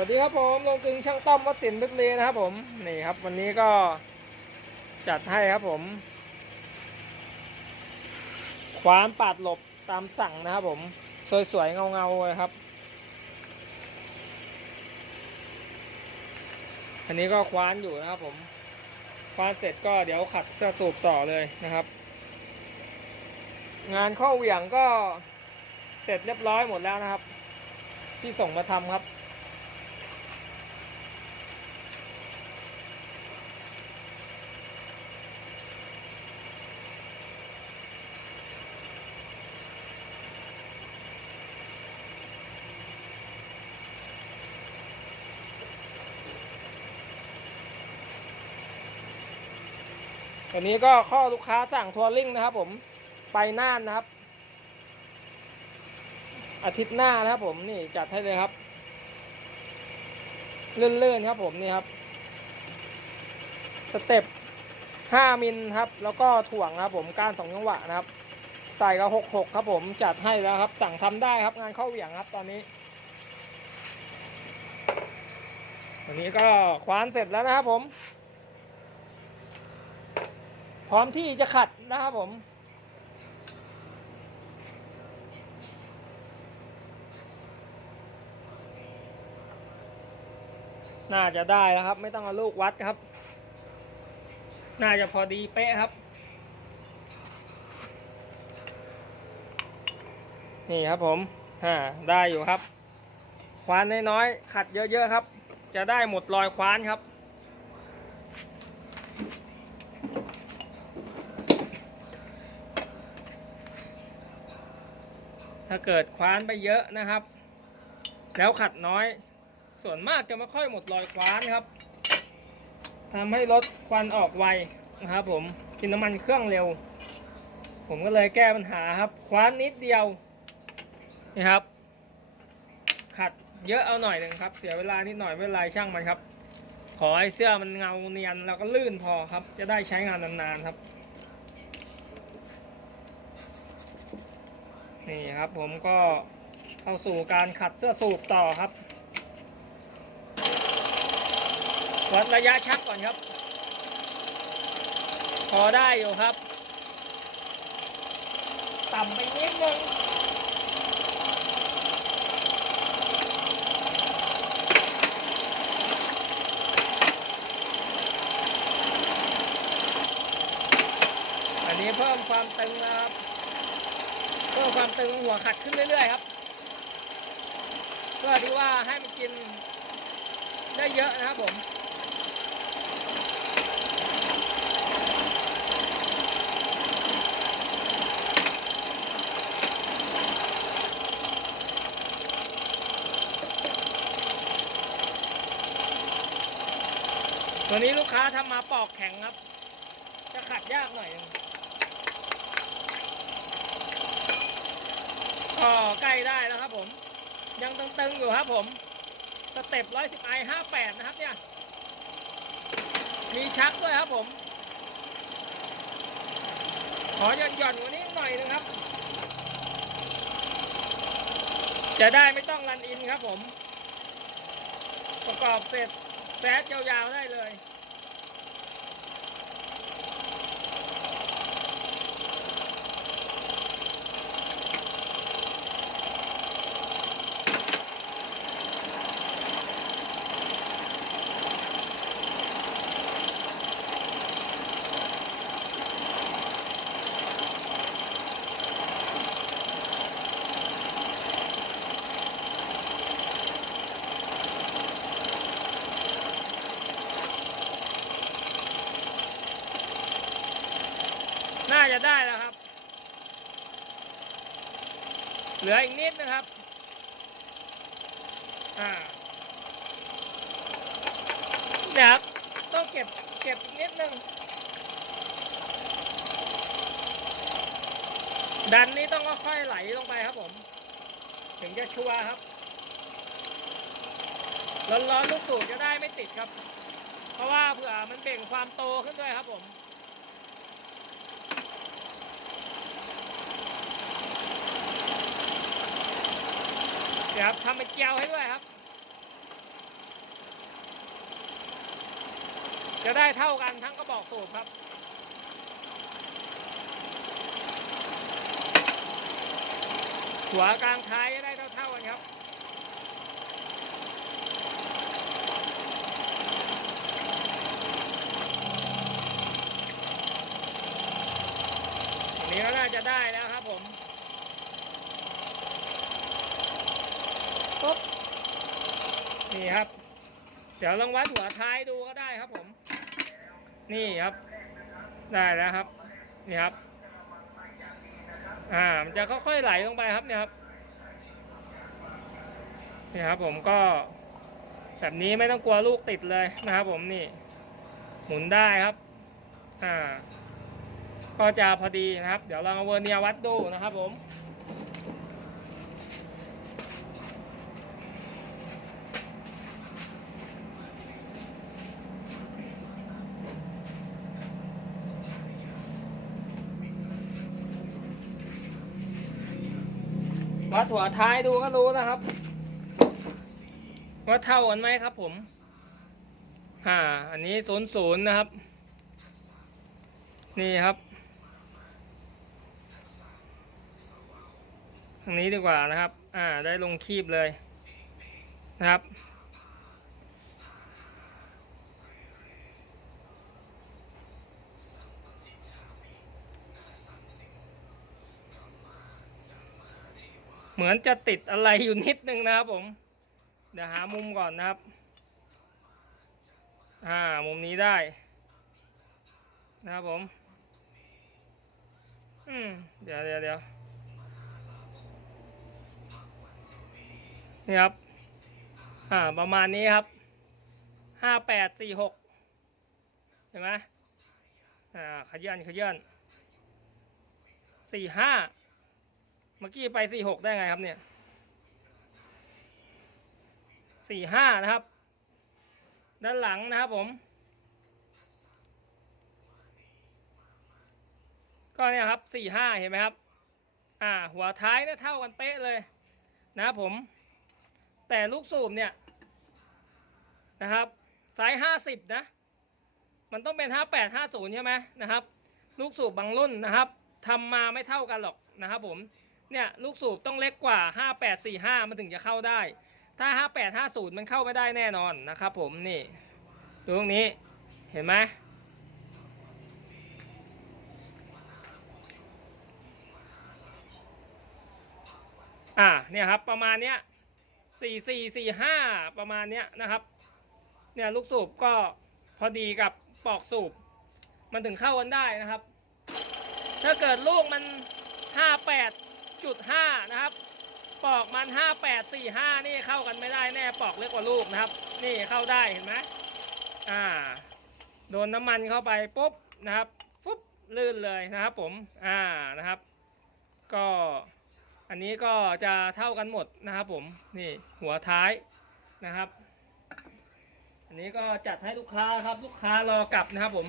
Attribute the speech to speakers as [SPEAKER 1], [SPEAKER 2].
[SPEAKER 1] วัสดีครับผมลงกึงช่างต้อมวัดสินลึกเลนะครับผมนี่ครับ วันนี้ก็จัดให้ครับผม ควานปาดหลบตามสั่งนะครับผม สวยๆเงาๆเลยครับ อันนี้ก็คว้านอยู่นะครับผม คว้านเสร็จก็เดี๋ยวขัดเสื้อสูบต่อเลยนะครับ งานข้อเหวี่ยงก็เสร็จเรียบร้อยหมดแล้วนะครับ ที่ส่งมาทำครับ วันนี้ก็ข้อลูกค้าสั่งทัวริงนะครับ ผมไปน่านนะครับ อาทิตย์หน้านะครับ ผมนี่จัดให้เลยครับเลื่อนๆครับผมนี่ครับ สเต็ป5มิลครับ แล้วก็ถ่วงนะครับ ผมก้านสองจังหวะนะครับ ใส่กับ66ครับ ผมจัดให้แล้วครับ สั่งทำได้ครับ งานเข้าเหวี่ยงครับ ตอนนี้วันนี้ก็คว้านเสร็จแล้วนะครับผม พร้อมที่จะขัดนะครับผม น่าจะได้แล้วครับ ไม่ต้องเอาลูกวัดครับ น่าจะพอดีเป๊ะครับ นี่ครับผมอ่าได้อยู่ครับ ควานน้อยๆขัดเยอะๆครับ จะได้หมดรอยควานครับ ถ้าเกิดคว้านไปเยอะนะครับ แล้วขัดน้อย ส่วนมากจะไม่ค่อยหมดรอยคว้านครับทำให้รถควันออกไวนะครับ ผมกินน้ำมันเครื่องเร็ว ผมก็เลยแก้ปัญหาครับ คว้านนิดเดียวนี่ครับ ขัดเยอะเอาหน่อยหนึ่งครับ เสียเวลานิดหน่อยไม่เป็นไรช่างมันครับ ขอให้เสื้อมันเงาเนียนแล้วก็ลื่นพอครับ จะได้ใช้งานนานๆครับ นี่ครับผมก็เข้าสู่การขัดเสื้อสูบต่อครับ วัดระยะชักก่อนครับ พอได้อยู่ครับ ต่ำไปนิดนึงอันนี้เพิ่มความตึงนะครับ เพิ่มความตึงหัวขัดขึ้นเรื่อย ๆ ครับ เพื่อที่ว่าให้มันกินได้เยอะนะครับผมตัวนี้ลูกค้าทำมาปอกแข็งครับ จะขัดยากหน่อยนึง ก็ใกล้ได้แล้วครับผม ยังตึงๆอยู่ครับผมสเต็ปร้อยสิบไอห้าแปดนะครับเนี่ย มีชักด้วยครับผม ขอหย่อนหย่อนกว่านี้หน่อยหนึงครับ จะได้ไม่ต้องรันอินครับผม ประกอบเสร็จแซดยาวๆได้เลย จะได้แล้วครับ เหลืออีกนิดนะครับ อ่าเนี่ยครับต้องเก็บเก็บอีกนิดนึง ดันนี้ต้องค่อยๆไหลลงไปครับผม ถึงจะชัวร์ครับ ร้อนๆลูกสูบจะได้ไม่ติดครับ เพราะว่าเผื่อมันเบ่งความโตขึ้นด้วยครับผม ครับทำเป็นเกียวให้ด้วยครับ จะได้เท่ากันทั้งกระบอกสูบครับหัวกลางท้ายจะได้เท่าๆกันครับนี้ก็น่าจะได้แล้ว นี่ครับ เดี๋ยวลองวัดหัวท้ายดูก็ได้ครับผม นี่ครับ ได้แล้วครับ นี่ครับ อ่า มันจะค่อยๆไหลลงไปครับเนี่ยครับ นี่ครับผมก็ แบบนี้ไม่ต้องกลัวลูกติดเลยนะครับ ผมนี่ หมุนได้ครับ อ่า ก็จะพอดีนะครับ เดี๋ยวเรามาเวอร์เนียวัดดูนะครับผม วัดหัวท้ายดูก็รู้นะครับ ว่าเท่ากันไหมครับ ผมอ่าอันนี้ศูนย์ศูนย์นะครับ นี่ครับทางนี้ดีกว่านะครับ อ่า ได้ลงคีบเลยนะครับ เหมือนจะติดอะไรอยู่นิดนึงนะครับผม เดี๋ยวหามุมก่อนนะครับ อ่า มุมนี้ได้ นะครับผม อืม เดี๋ยวเดี๋ยวเดี๋ยวนี่ครับ อ่า ประมาณนี้ครับ ห้าแปดสี่หก เห็นไหมอ่า ขยันขยันสี่ห้า เมื่อกี้ไปสี่หกได้ไงครับเนี่ยสี่ห้านะครับ ด้านหลังนะครับผม ก็เนี่ยครับสี่ห้าเห็นไหมครับ อ่า หัวท้ายเนี่ยเท่ากันเป๊ะเลย นะครับผม แต่ลูกสูบเนี่ย นะครับไซส์ห้าสิบนะ มันต้องเป็นห้าแปดห้าศูนย์ใช่ไหมนะครับ ลูกสูบบางรุ่นนะครับทำมาไม่เท่ากันหรอกนะครับผม เนี่ยลูกสูบต้องเล็กกว่า 5845 มันถึงจะเข้าได้ ถ้า 5850 มันเข้าไม่ได้แน่นอนนะครับผมนี่ดูตรงนี้เห็นไหมอ่าเนี่ยครับประมาณเนี้ย4445ประมาณเนี้ยนะครับเนี่ยลูกสูบก็พอดีกับปอกสูบ มันถึงเข้ากันได้นะครับ ถ้าเกิดลูกมัน58จุด ห้านะครับ ปอกมันห้าแปดสี่ห้านี่เข้ากันไม่ได้แน่ปอกเล็กกว่าลูกนะครับ นี่เข้าได้เห็นไหมอ่า โดนน้ำมันเข้าไปปุ๊บนะครับฟุ๊บลื่นเลยนะครับผม อ่านะครับ ก็อันนี้ก็จะเท่ากันหมดนะครับผมนี่หัวท้ายนะครับ อันนี้ก็จัดให้ลูกค้าครับลูกค้ารอกลับนะครับผม